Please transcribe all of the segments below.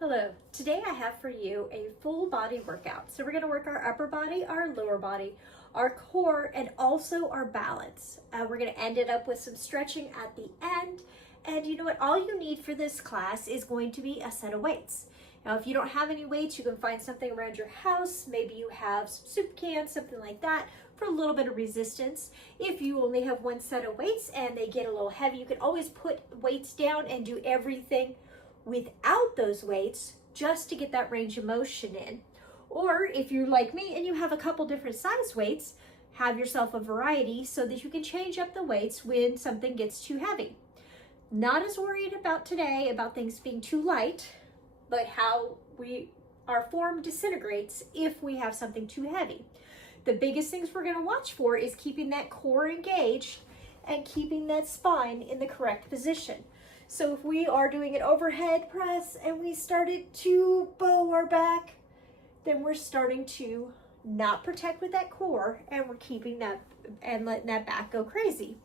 Hello, today I have for you a full body workout. So we're going to work our upper body, our lower body, our core, and also our balance. We're going to end it up with some stretching at the end. And you know what? All you need for this class is going to be a set of weights. Now, if you don't have any weights, you can find something around your house. Maybe you have some soup cans, something like that, for a little bit of resistance. If you only have one set of weights and they get a little heavy, you can always put weights down and do everything without those weights just to get that range of motion in. Or if you're like me and you have a couple different size weights, have yourself a variety so that you can change up the weights when something gets too heavy. Not as worried about today about things being too light, but how our form disintegrates if we have something too heavy. The biggest things we're going to watch for is keeping that core engaged and keeping that spine in the correct position. So if we are doing an overhead press and we started to bow our back, then we're starting to not protect with that core and we're keeping that and letting that back go crazy.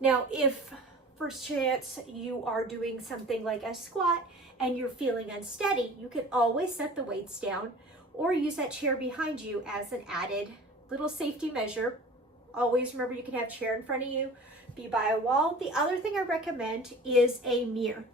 Now, if first chance you are doing something like a squat and you're feeling unsteady, you can always set the weights down or use that chair behind you as an added little safety measure. Always remember you can have a chair in front of you, be by a wall. The other thing I recommend is a mirror.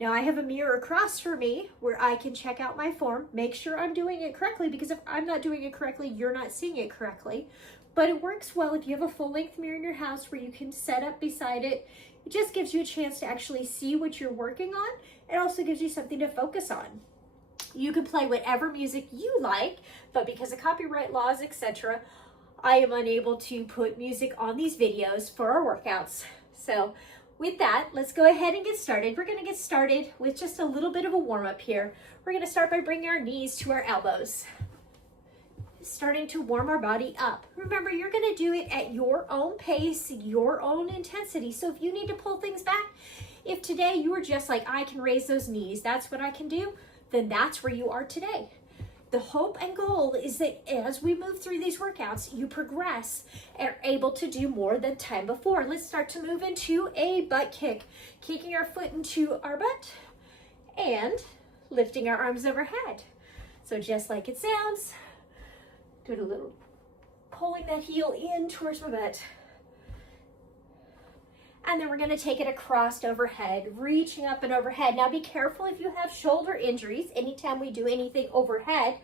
Now I have a mirror across from me where I can check out my form, make sure I'm doing it correctly, because if I'm not doing it correctly, you're not seeing it correctly. But it works well if you have a full length mirror in your house where you can set up beside it. It just gives you a chance to actually see what you're working on. It also gives you something to focus on. You can play whatever music you like, but because of copyright laws, etc., I am unable to put music on these videos for our workouts. So with that, let's go ahead and get started. We're going to get started with just a little bit of a warm-up here. We're going to start by bringing our knees to our elbows, starting to warm our body up. Remember, you're going to do it at your own pace, your own intensity. So if you need to pull things back, if today you are just like, I can raise those knees, that's what I can do, then that's where you are today. The hope and goal is that as we move through these workouts, you progress and are able to do more than time before. Let's start to move into a butt kick, kicking our foot into our butt and lifting our arms overhead. So just like it sounds, do a little pulling that heel in towards my butt. And then we're going to take it across overhead, reaching up and overhead. Now be careful if you have shoulder injuries. Anytime we do anything overhead,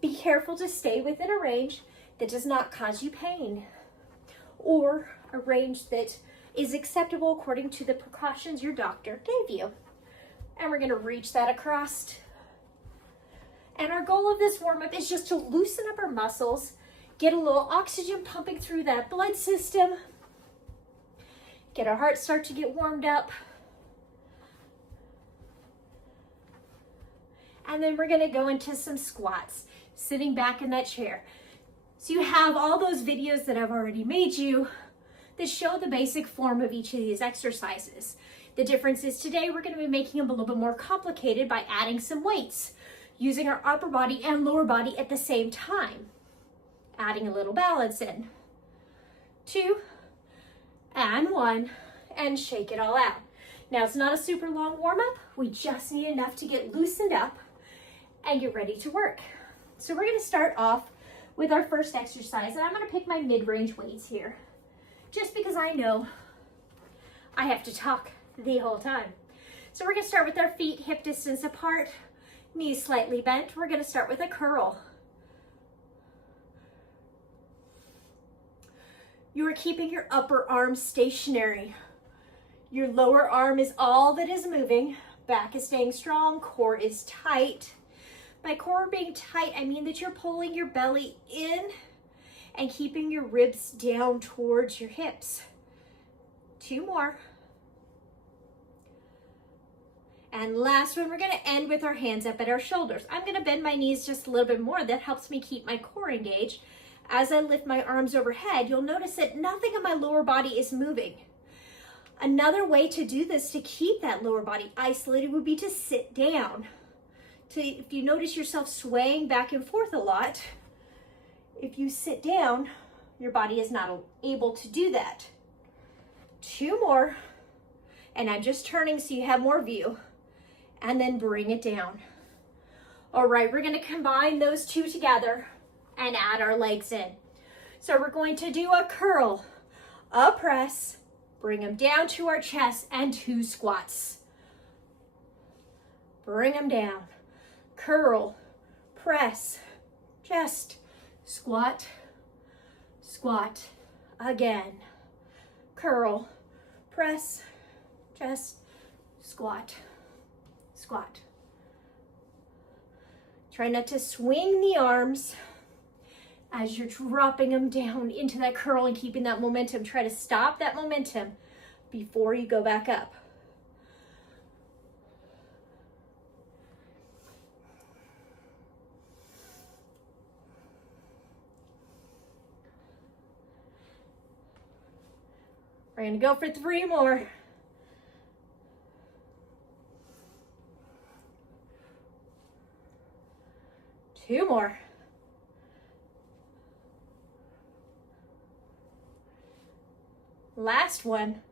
be careful to stay within a range that does not cause you pain, or a range that is acceptable according to the precautions your doctor gave you. And we're going to reach that across. And our goal of this warm-up is just to loosen up our muscles, get a little oxygen pumping through that blood system, get our heart start to get warmed up. And then we're gonna go into some squats, sitting back in that chair. So you have all those videos that I've already made you that show the basic form of each of these exercises. The difference is today we're gonna be making them a little bit more complicated by adding some weights, using our upper body and lower body at the same time, adding a little balance in. 2, and 1, and shake it all out. Now it's not a super long warm-up. We just need enough to get loosened up and get ready to work. So we're gonna start off with our first exercise, and I'm gonna pick my mid-range weights here, just because I know I have to talk the whole time. So we're gonna start with our feet hip distance apart, knees slightly bent. We're gonna start with a curl. You are keeping your upper arm stationary. Your lower arm is all that is moving. Back is staying strong, core is tight. By core being tight, I mean that you're pulling your belly in and keeping your ribs down towards your hips. 2 more. And last one, we're gonna end with our hands up at our shoulders. I'm gonna bend my knees just a little bit more. That helps me keep my core engaged. As I lift my arms overhead, you'll notice that nothing in my lower body is moving. Another way to do this to keep that lower body isolated would be to sit down. If you notice yourself swaying back and forth a lot, if you sit down, your body is not able to do that. 2 more, and I'm just turning so you have more view. and then bring it down. All right, we're gonna combine those two together and add our legs in. So we're going to do a curl, a press, bring them down to our chest, and 2 squats. Bring them down, curl, press, chest, squat, squat, again, curl, press, chest, squat, squat. Try not to swing the arms as you're dropping them down into that curl and keeping that momentum. Try to stop that momentum before you go back up. We're gonna go for 3 more. Two more. Last one.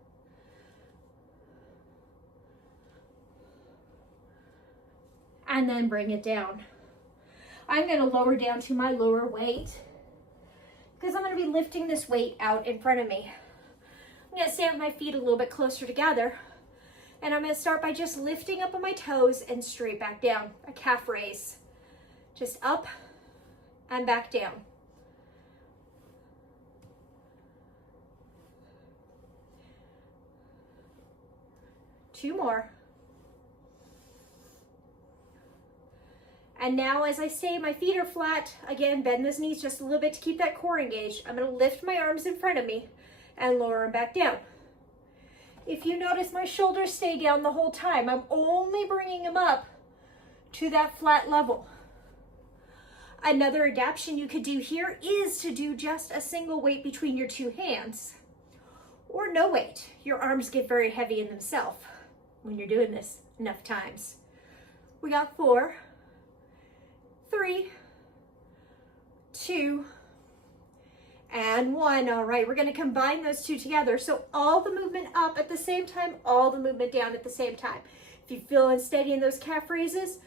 And then bring it down. I'm going to lower down to my lower weight because I'm going to be lifting this weight out in front of me. I'm going to stand with my feet a little bit closer together, and I'm going to start by just lifting up on my toes and straight back down, a calf raise. Just up and back down. Two more. And now as I stay, my feet are flat. Again, bend those knees just a little bit to keep that core engaged. I'm going to lift my arms in front of me and lower them back down. If you notice, my shoulders stay down the whole time. I'm only bringing them up to that flat level. Another adaptation you could do here is to do just a single weight between your 2 hands, or no weight. Your arms get very heavy in themselves when you're doing this enough times. We got 4, 3, 2, and 1. All right, we're going to combine those 2 together. So all the movement up at the same time, all the movement down at the same time. If you feel unsteady in those calf raises,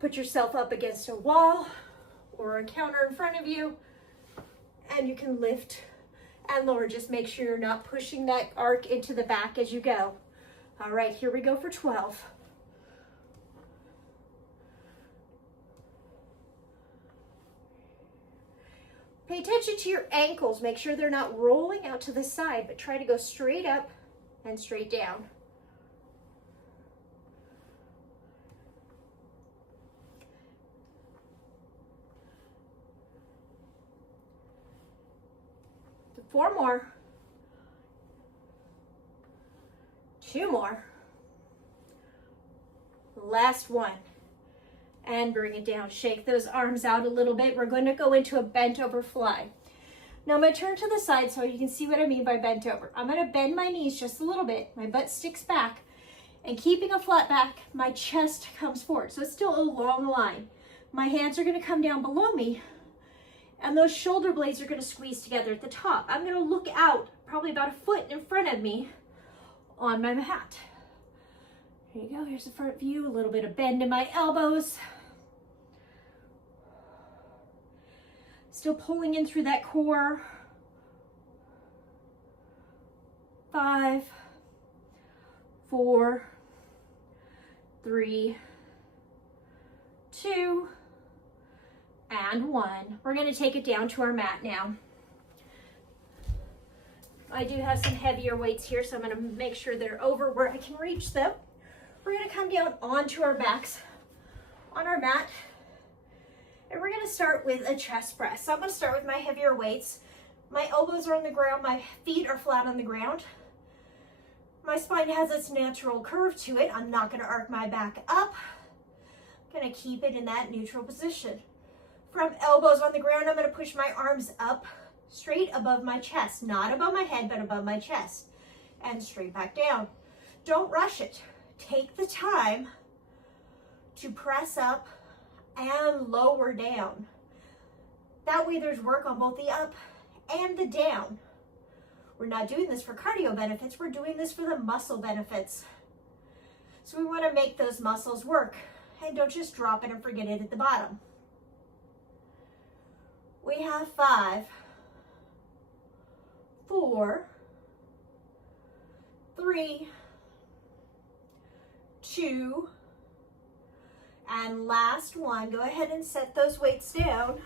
put yourself up against a wall or a counter in front of you, and you can lift and lower. Just make sure you're not pushing that arc into the back as you go. All right, here we go for 12. Pay attention to your ankles. Make sure they're not rolling out to the side, but try to go straight up and straight down. Four more. 2 more. Last one. And bring it down. Shake those arms out a little bit. We're going to go into a bent over fly. Now I'm going to turn to the side so you can see what I mean by bent over. I'm going to bend my knees just a little bit. My butt sticks back. And keeping a flat back, my chest comes forward. So it's still a long line. My hands are going to come down below me, and those shoulder blades are going to squeeze together at the top. I'm going to look out probably about a foot in front of me on my mat. Here you go. Here's the front view. A little bit of bend in my elbows. Still pulling in through that core. 5, 4, 3, 2, and 1. We're going to take it down to our mat now. I do have some heavier weights here, so I'm going to make sure they're over where I can reach them. We're going to come down onto our backs on our mat, and we're going to start with a chest press. So I'm going to start with my heavier weights. My elbows are on the ground, my feet are flat on the ground. My spine has its natural curve to it. I'm not going to arc my back up. I'm going to keep it in that neutral position. From elbows on the ground, I'm going to push my arms up straight above my chest, not above my head, but above my chest, and straight back down. Don't rush it. Take the time to press up and lower down. That way there's work on both the up and the down. We're not doing this for cardio benefits. We're doing this for the muscle benefits. So we want to make those muscles work, and don't just drop it and forget it at the bottom. We have 5, 4, 3, 2, and last one. Go ahead and set those weights down.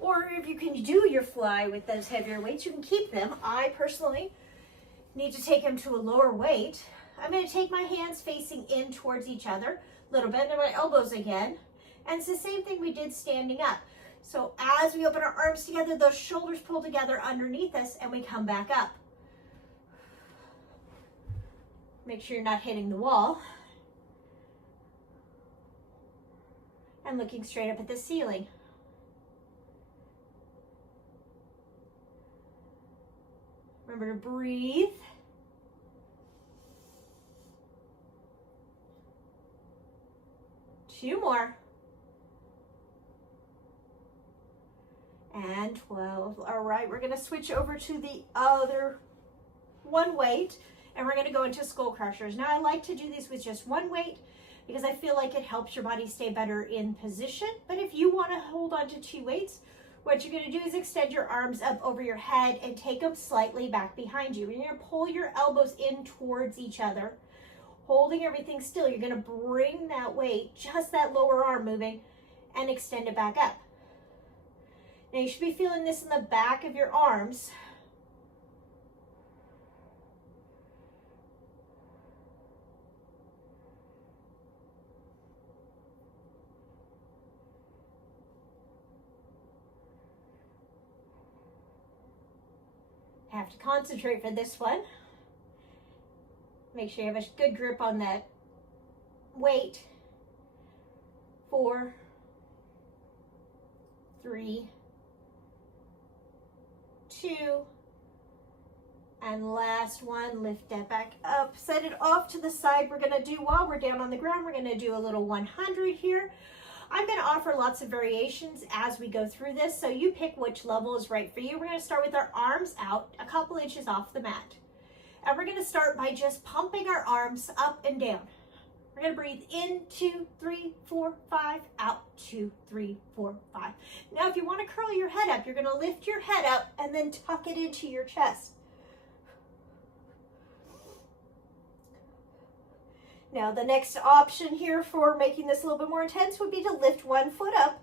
Or if you can do your fly with those heavier weights, you can keep them. I personally need to take them to a lower weight. I'm going to take my hands facing in towards each other, a little bit, and my elbows again. And it's the same thing we did standing up. So as we open our arms together, those shoulders pull together underneath us, and we come back up. Make sure you're not hitting the wall. And looking straight up at the ceiling. Remember to breathe. Two more. And 12. All right, we're going to switch over to the other one weight, and we're going to go into skull crushers. Now, I like to do these with just one weight because I feel like it helps your body stay better in position. But if you want to hold on to 2 weights, what you're going to do is extend your arms up over your head and take them slightly back behind you. You're going to pull your elbows in towards each other, holding everything still. You're going to bring that weight, just that lower arm moving, and extend it back up. Now you should be feeling this in the back of your arms. Have to concentrate for this one. Make sure you have a good grip on that weight. 4, 3, 2, and last one. Lift that back up, set it off to the side. We're going to do, while we're down on the ground, we're going to do a little 100 here. I'm going to offer lots of variations as we go through this, so you pick which level is right for you. We're going to start with our arms out a couple inches off the mat. And we're going to start by just pumping our arms up and down. We're going to breathe in, 2, 3, 4, 5, out, 2, 3, 4, 5. Now, if you want to curl your head up, you're going to lift your head up and then tuck it into your chest. Now, the next option here for making this a little bit more intense would be to lift one foot up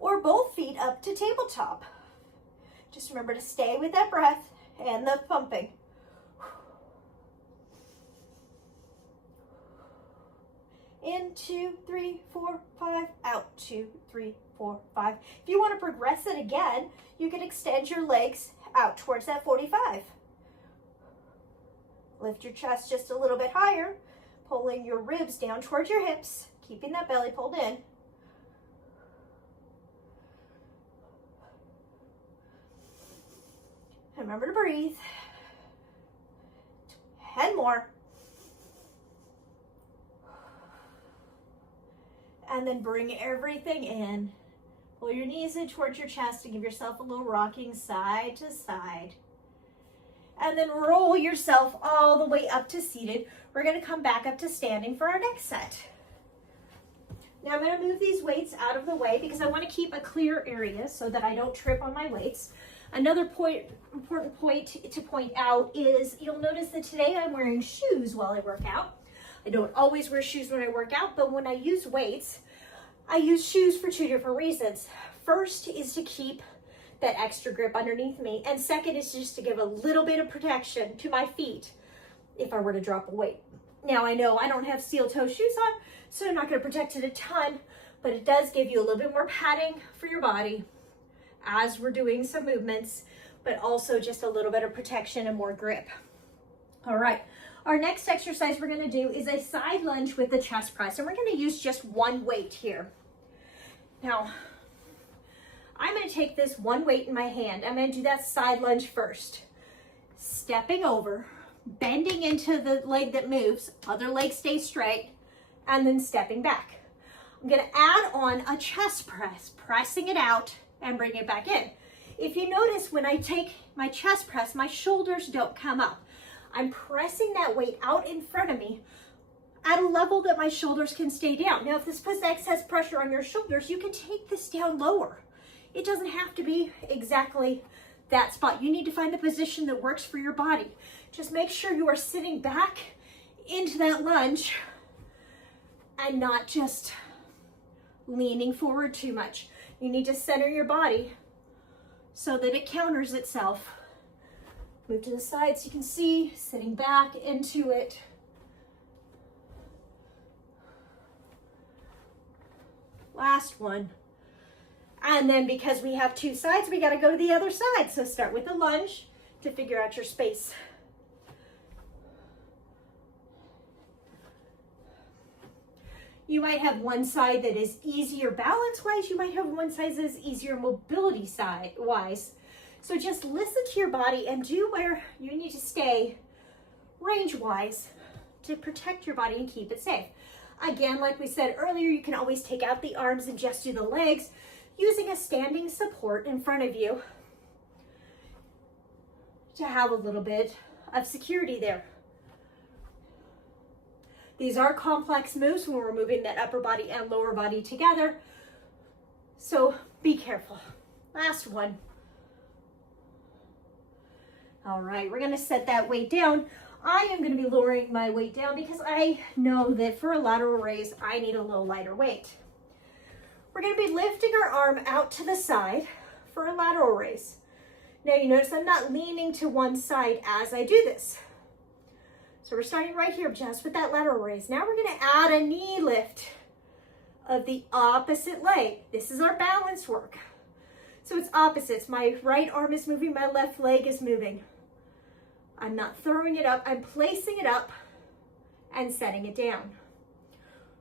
or both feet up to tabletop. Just remember to stay with that breath and the pumping. In, 2, 3, 4, 5, out, 2, 3, 4, 5. If you want to progress it again, you can extend your legs out towards that 45. Lift your chest just a little bit higher, pulling your ribs down towards your hips, keeping that belly pulled in. Remember to breathe. 10 more. And then bring everything in. Pull your knees in towards your chest and give yourself a little rocking side to side. And then roll yourself all the way up to seated. We're going to come back up to standing for our next set. Now I'm going to move these weights out of the way because I want to keep a clear area so that I don't trip on my weights. Another important point to point out is you'll notice that today I'm wearing shoes while I work out. I don't always wear shoes when I work out, but when I use weights, I use shoes for 2 different reasons. First is to keep that extra grip underneath me, and second is just to give a little bit of protection to my feet if I were to drop a weight. Now I know I don't have steel toe shoes on, so I'm not going to protect it a ton, but it does give you a little bit more padding for your body as we're doing some movements, but also just a little bit of protection and more grip. All right. Our next exercise we're going to do is a side lunge with the chest press, and we're going to use just one weight here. Now, I'm going to take this one weight in my hand. I'm going to do that side lunge first. Stepping over, bending into the leg that moves, other leg stays straight, and then stepping back. I'm going to add on a chest press, pressing it out and bring it back in. If you notice, when I take my chest press, my shoulders don't come up. I'm pressing that weight out in front of me at a level that my shoulders can stay down. Now, if this puts excess pressure on your shoulders, you can take this down lower. It doesn't have to be exactly that spot. You need to find the position that works for your body. Just make sure you are sitting back into that lunge and not just leaning forward too much. You need to center your body so that it counters itself. Move to the side so you can see, sitting back into it. Last one. And then because we have two sides, we got to go to the other side. So start with the lunge to figure out your space. You might have one side that is easier balance-wise. You might have one side that is easier mobility-wise. So just listen to your body and do where you need to stay range-wise to protect your body and keep it safe. Again, like we said earlier, you can always take out the arms and just do the legs using a standing support in front of you to have a little bit of security there. These are complex moves when we're moving that upper body and lower body together. So be careful. Last one. All right, we're gonna set that weight down. I am gonna be lowering my weight down because I know that for a lateral raise, I need a little lighter weight. We're gonna be lifting our arm out to the side for a lateral raise. Now you notice I'm not leaning to one side as I do this. So we're starting right here just with that lateral raise. Now we're gonna add a knee lift of the opposite leg. This is our balance work. So it's opposites. My right arm is moving, my left leg is moving. I'm not throwing it up, I'm placing it up and setting it down.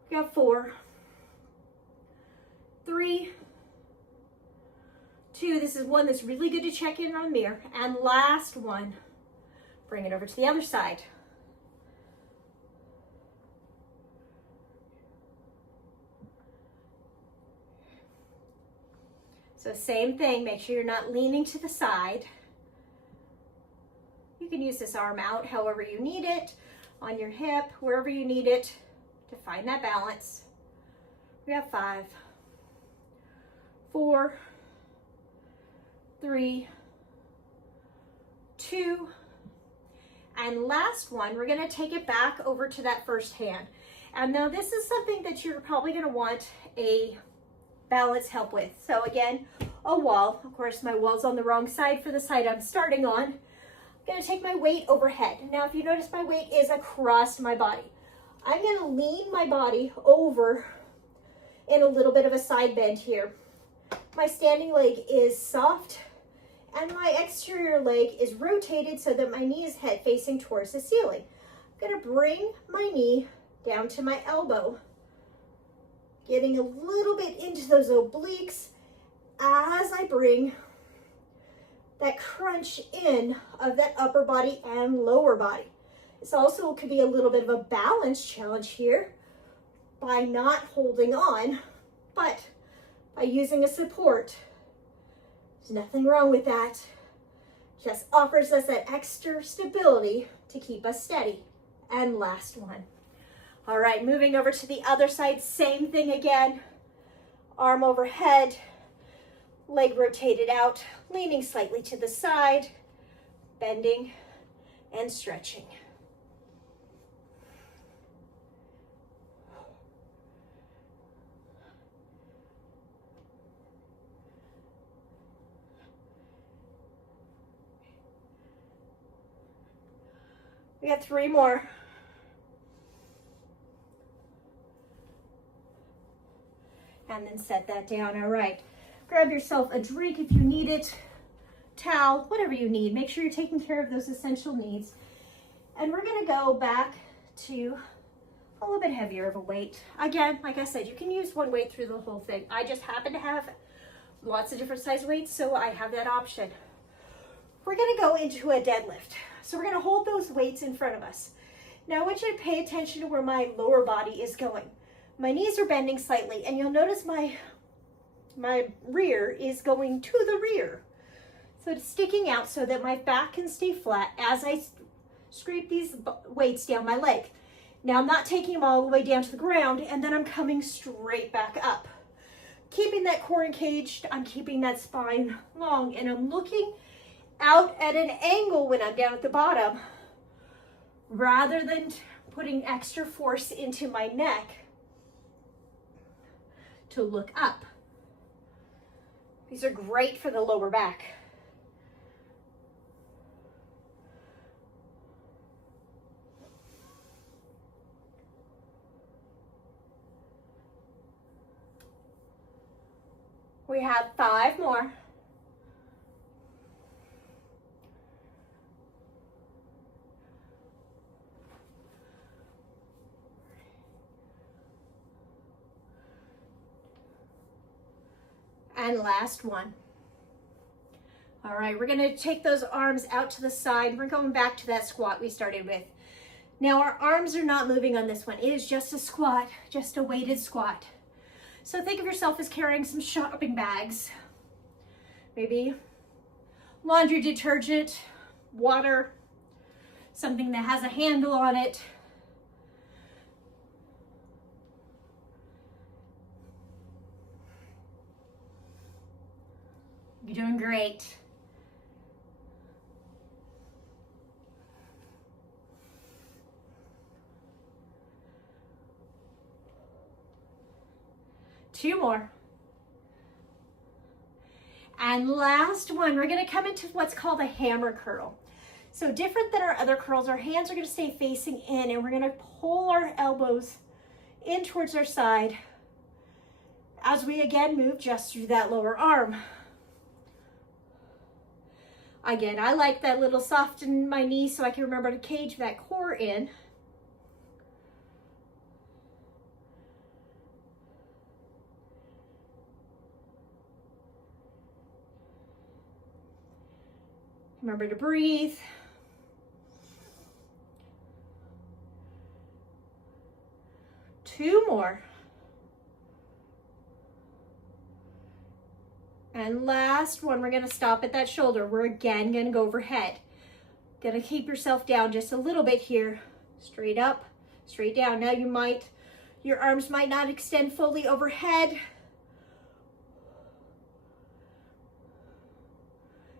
We got 4, 3, 2, this is one that's really good to check in on mirror. And last one, bring it over to the other side. So same thing, make sure you're not leaning to the side. You can use this arm out however you need it, on your hip, wherever you need it to find that balance. We have 5, 4, 3, 2, and last one, we're gonna take it back over to that first hand. And now this is something that you're probably gonna want a balance help with. So again, a wall. Of course, my wall's on the wrong side for the side I'm starting on. I'm gonna take my weight overhead. Now, if you notice, my weight is across my body. I'm gonna lean my body over in a little bit of a side bend here. My standing leg is soft and my exterior leg is rotated so that my knee is head facing towards the ceiling. I'm gonna bring my knee down to my elbow, getting a little bit into those obliques as I bring that crunch in of that upper body and lower body. This also could be a little bit of a balance challenge here by not holding on, but by using a support. There's nothing wrong with that. Just offers us that extra stability to keep us steady. And last one. All right, moving over to the other side, same thing again. Arm overhead, leg rotated out, leaning slightly to the side, bending and stretching. We got 3 more. And then set that down. All right, grab yourself a drink if you need it, towel, whatever you need. Make sure you're taking care of those essential needs. And we're gonna go back to a little bit heavier of a weight. Again, like I said, you can use one weight through the whole thing. I just happen to have lots of different size weights, so I have that option. We're gonna go into a deadlift. So we're gonna hold those weights in front of us. Now I want you to pay attention to where my lower body is going. My knees are bending slightly, and you'll notice my rear is going to the rear. So it's sticking out so that my back can stay flat as I scrape these weights down my leg. Now I'm not taking them all the way down to the ground, and then I'm coming straight back up. Keeping that core engaged, I'm keeping that spine long, and I'm looking out at an angle when I'm down at the bottom, rather than putting extra force into my neck to look up. These are great for the lower back. We have 5 more. And last one. All right, we're gonna take those arms out to the side. We're going back to that squat we started with. Now our arms are not moving on this one. It is just a squat, just a weighted squat. So think of yourself as carrying some shopping bags, maybe laundry detergent, water, something that has a handle on it. You're doing great. Two more. And last one, we're gonna come into what's called a hammer curl. So different than our other curls, our hands are gonna stay facing in, and we're gonna pull our elbows in towards our side as we again move just through that lower arm. Again, I like that little soften my knee so I can remember to cage that core in. Remember to breathe. Two more. And last one, we're gonna stop at that shoulder. We're again gonna go overhead. Gonna keep yourself down just a little bit here. Straight up, straight down. Now your arms might not extend fully overhead.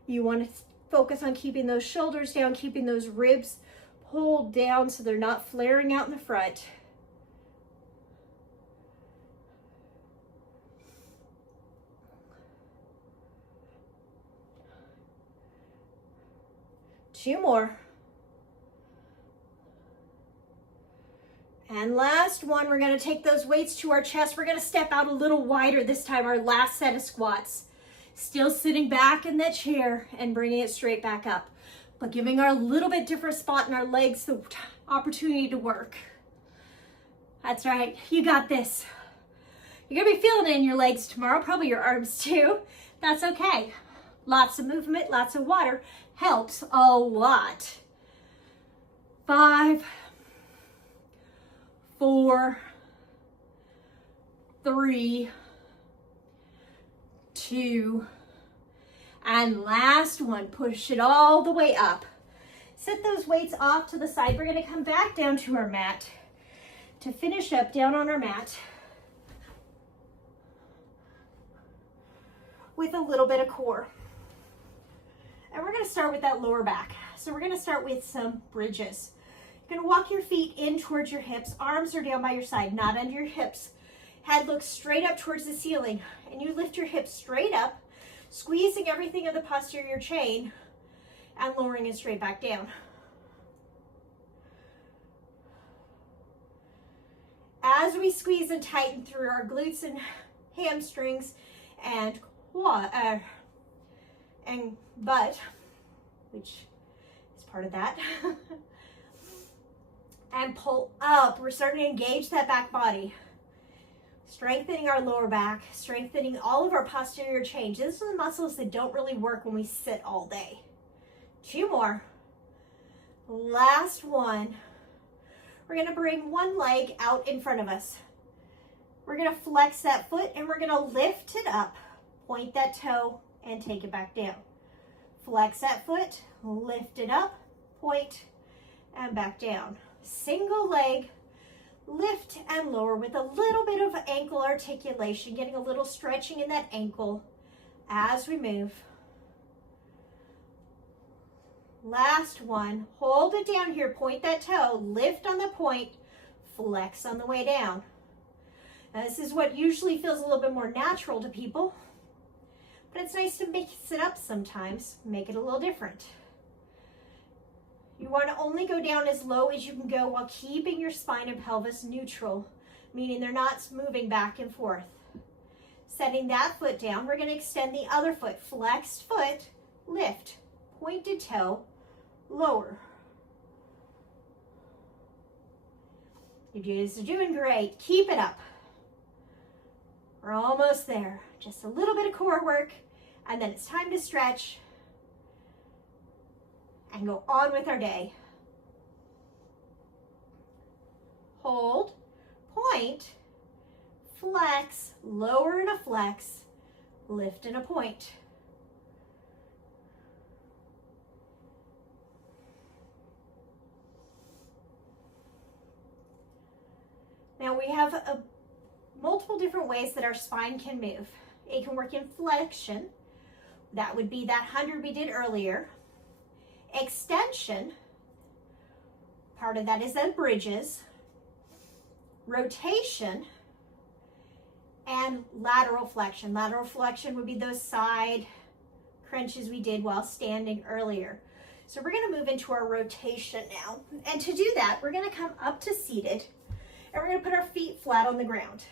You wanna focus on keeping those shoulders down, keeping those ribs pulled down so they're not flaring out in the front. Two more. And last one, we're gonna take those weights to our chest. We're gonna step out a little wider this time, our last set of squats. Still sitting back in that chair and bringing it straight back up, but giving our little bit different spot in our legs the opportunity to work. That's right, you got this. You're gonna be feeling it in your legs tomorrow, probably your arms too. That's okay. Lots of movement, lots of water helps a lot. 5, 4, 3, 2, and last one. Push it all the way up. Set those weights off to the side. We're going to come back down to our mat to finish up down on our mat with a little bit of core. And we're going to start with that lower back. So we're going to start with some bridges. You're going to walk your feet in towards your hips. Arms are down by your side, not under your hips. Head looks straight up towards the ceiling, and you lift your hips straight up, squeezing everything of the posterior chain and lowering it straight back down. As we squeeze and tighten through our glutes and hamstrings and butt, which is part of that, and pull up, we're starting to engage that back body. Strengthening our lower back, strengthening all of our posterior chain. These are the muscles that don't really work when we sit all day. 2 more. Last one. We're gonna bring one leg out in front of us. We're gonna flex that foot and we're gonna lift it up, point that toe and take it back down. Flex that foot, lift it up, point and back down. Single leg lift and lower with a little bit of ankle articulation, getting a little stretching in that ankle as we move. Last one, hold it down here, point that toe, lift on the point, flex on the way down. Now this is what usually feels a little bit more natural to people, but it's nice to mix it up sometimes, make it a little different. You want to only go down as low as you can go while keeping your spine and pelvis neutral, meaning they're not moving back and forth. Setting that foot down, we're going to extend the other foot, flexed foot, lift, pointed toe, lower. You guys are doing great. Keep it up. We're almost there. Just a little bit of core work, and then it's time to stretch and go on with our day. Hold, point, flex, lower in a flex, lift in a point. Now we have multiple different ways that our spine can move. It can work in flexion. That would be that 100 we did earlier. Extension, part of that is then bridges. Rotation, and lateral flexion. Lateral flexion would be those side crunches we did while standing earlier. So we're going to move into our rotation now. And to do that, we're going to come up to seated, and we're going to put our feet flat on the ground.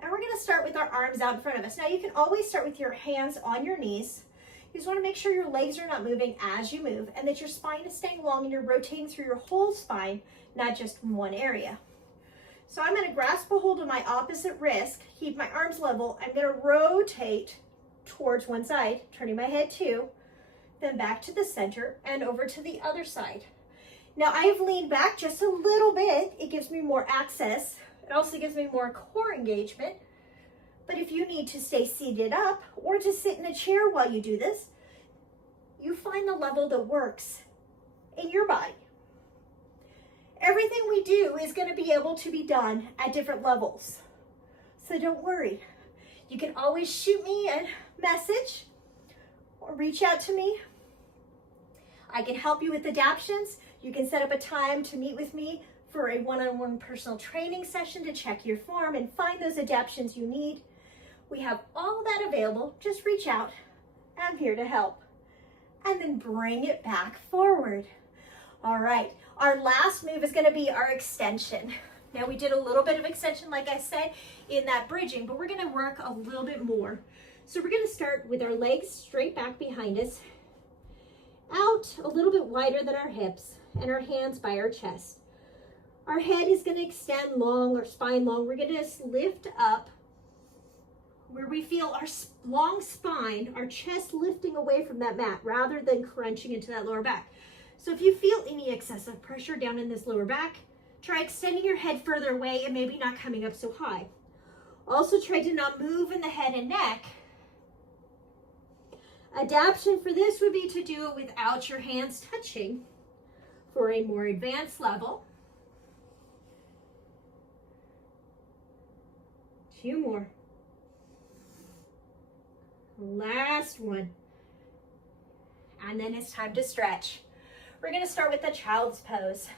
And we're going to start with our arms out in front of us. Now you can always start with your hands on your knees. You just want to make sure your legs are not moving as you move, and that your spine is staying long and you're rotating through your whole spine, not just one area. So I'm going to grasp a hold of my opposite wrist, keep my arms level. I'm going to rotate towards one side, turning my head too, then back to the center and over to the other side. Now I've leaned back just a little bit. It gives me more access. It also gives me more core engagement. But if you need to stay seated up or to sit in a chair while you do this, you find the level that works in your body. Everything we do is going to be able to be done at different levels. So don't worry. You can always shoot me a message or reach out to me. I can help you with adaptions. You can set up a time to meet with me for a one-on-one personal training session to check your form and find those adaptions you need. We have all of that available. Just reach out. I'm here to help. And then bring it back forward. All right, our last move is going to be our extension. Now we did a little bit of extension, like I said, in that bridging, but we're going to work a little bit more. So we're going to start with our legs straight back behind us, out a little bit wider than our hips, and our hands by our chest. Our head is going to extend long, our spine long. We're going to just lift up where we feel our long spine, our chest lifting away from that mat rather than crunching into that lower back. So if you feel any excessive pressure down in this lower back, try extending your head further away and maybe not coming up so high. Also try to not move in the head and neck. Adaptation for this would be to do it without your hands touching for a more advanced level. 2 more. Last one. And then it's time to stretch. We're going to start with the child's pose.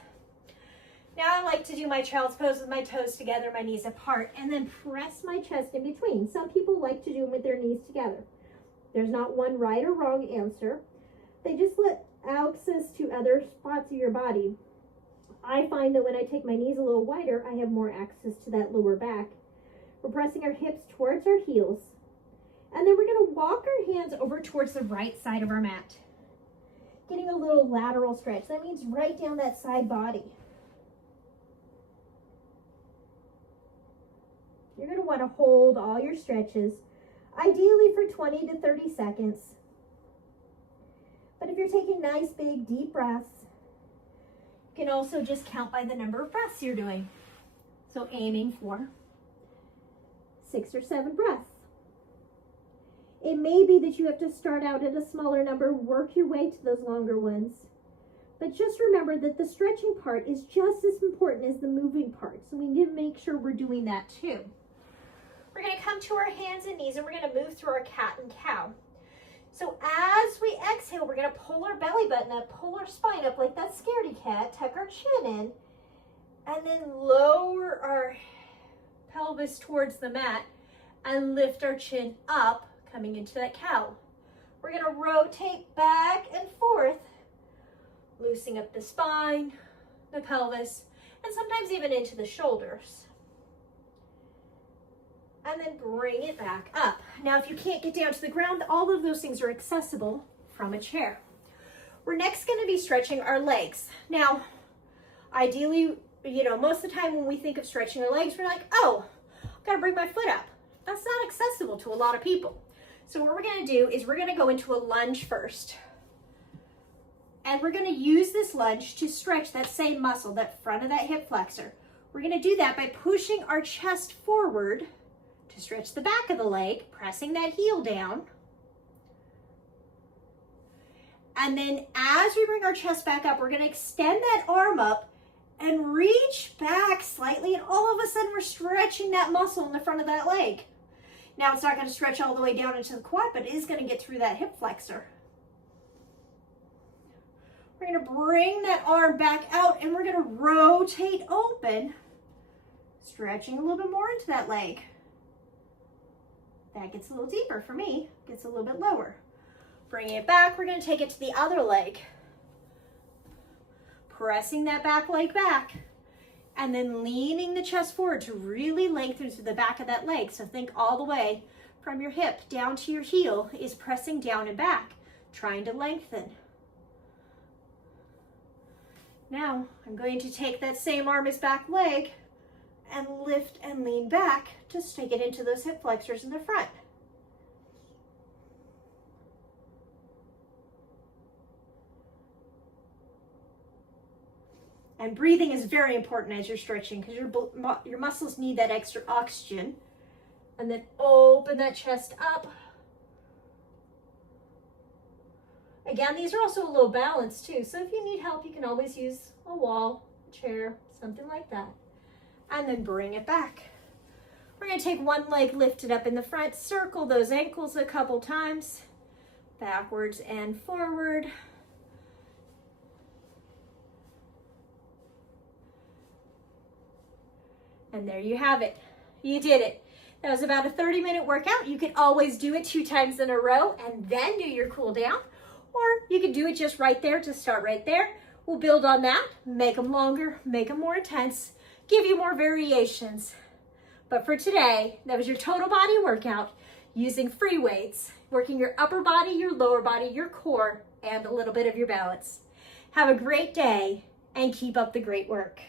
Now I like to do my child's pose with my toes together, my knees apart, and then press my chest in between. Some people like to do them with their knees together. There's not one right or wrong answer. They just let access to other spots of your body. I find that when I take my knees a little wider, I have more access to that lower back. We're pressing our hips towards our heels. And then we're going to walk our hands over towards the right side of our mat. Getting a little lateral stretch. That means right down that side body. You're going to want to hold all your stretches, ideally for 20 to 30 seconds. But if you're taking nice, big, deep breaths, you can also just count by the number of breaths you're doing. So aiming for 6 or 7 breaths. It may be that you have to start out at a smaller number, work your way to those longer ones. But just remember that the stretching part is just as important as the moving part. So we need to make sure we're doing that too. We're going to come to our hands and knees and we're going to move through our cat and cow. So as we exhale, we're going to pull our belly button up, pull our spine up like that scaredy cat, tuck our chin in, and then lower our pelvis towards the mat and lift our chin up, coming into that cow. We're going to rotate back and forth, loosening up the spine, the pelvis, and sometimes even into the shoulders. And then bring it back up. Now, if you can't get down to the ground, all of those things are accessible from a chair. We're next going to be stretching our legs. Now, ideally, most of the time when we think of stretching our legs, we're like, oh, I've got to bring my foot up. That's not accessible to a lot of people. So what we're going to do is we're going to go into a lunge first. And we're going to use this lunge to stretch that same muscle, that front of that hip flexor. We're going to do that by pushing our chest forward to stretch the back of the leg, pressing that heel down. And then as we bring our chest back up, we're going to extend that arm up and reach back slightly. And all of a sudden, we're stretching that muscle in the front of that leg. Now, it's not going to stretch all the way down into the quad, but it is going to get through that hip flexor. We're going to bring that arm back out and we're going to rotate open, stretching a little bit more into that leg. That gets a little deeper for me, gets a little bit lower. Bringing it back, we're going to take it to the other leg. Pressing that back leg back and then leaning the chest forward to really lengthen through the back of that leg. So think all the way from your hip down to your heel is pressing down and back, trying to lengthen. Now, I'm going to take that same arm as back leg and lift and lean back to take it into those hip flexors in the front. And breathing is very important as you're stretching because your muscles need that extra oxygen. And then open that chest up. Again, these are also a little balanced too. So if you need help, you can always use a wall, a chair, something like that. And then bring it back. We're going to take one leg lifted up in the front, circle those ankles a couple times, backwards and forward. And there you have it. You did it. That was about a 30-minute workout. You can always do it 2 times in a row and then do your cool down. Or you can do it just right there to start right there. We'll build on that, make them longer, make them more intense, give you more variations. But for today, that was your total body workout using free weights, working your upper body, your lower body, your core, and a little bit of your balance. Have a great day and keep up the great work.